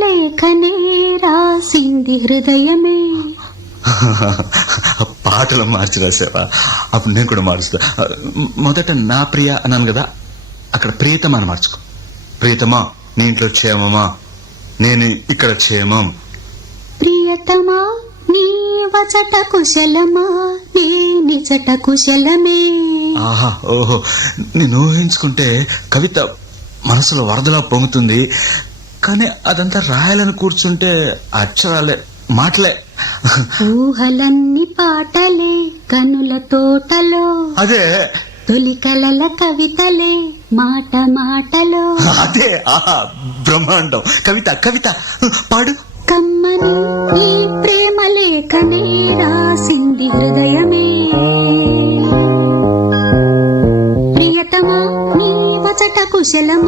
లేఖనే రాసింది హృదయమే. పాటలు మార్చి రాసావా? అప్పుడు నేను కూడా మారుస్తా. మొదట నా ప్రియ అన్నాను కదా, అక్కడ ప్రియతమా అని మార్చుకో. ప్రియతమా, నీ ఇంట్లో క్షేమమా? నేను ఇక్కడ క్షేమం. ప్రియతమా, నీ వచట కుశలమా? నీ నిజట కుశలమే. ఆహా, ఓహో, నేను ఊహించుకుంటే కవిత మనసులో వరదలా పొంగుతుంది. కానీ అదంతా రాయాలని కూర్చుంటే అక్షరాలే, మాటలే. ఊహలన్నీ పాటలే కనుల తోటలో, అదే తొలి కలల కవితలే మాట మాటలో. అదే, ఆహా, బ్రహ్మాండం. కవిత కవిత పాడు. కమ్మని ఈ ప్రేమ లేఖనే రాసింది హృదయమే. ప్రియతమా, నీ వచట కుశలమా?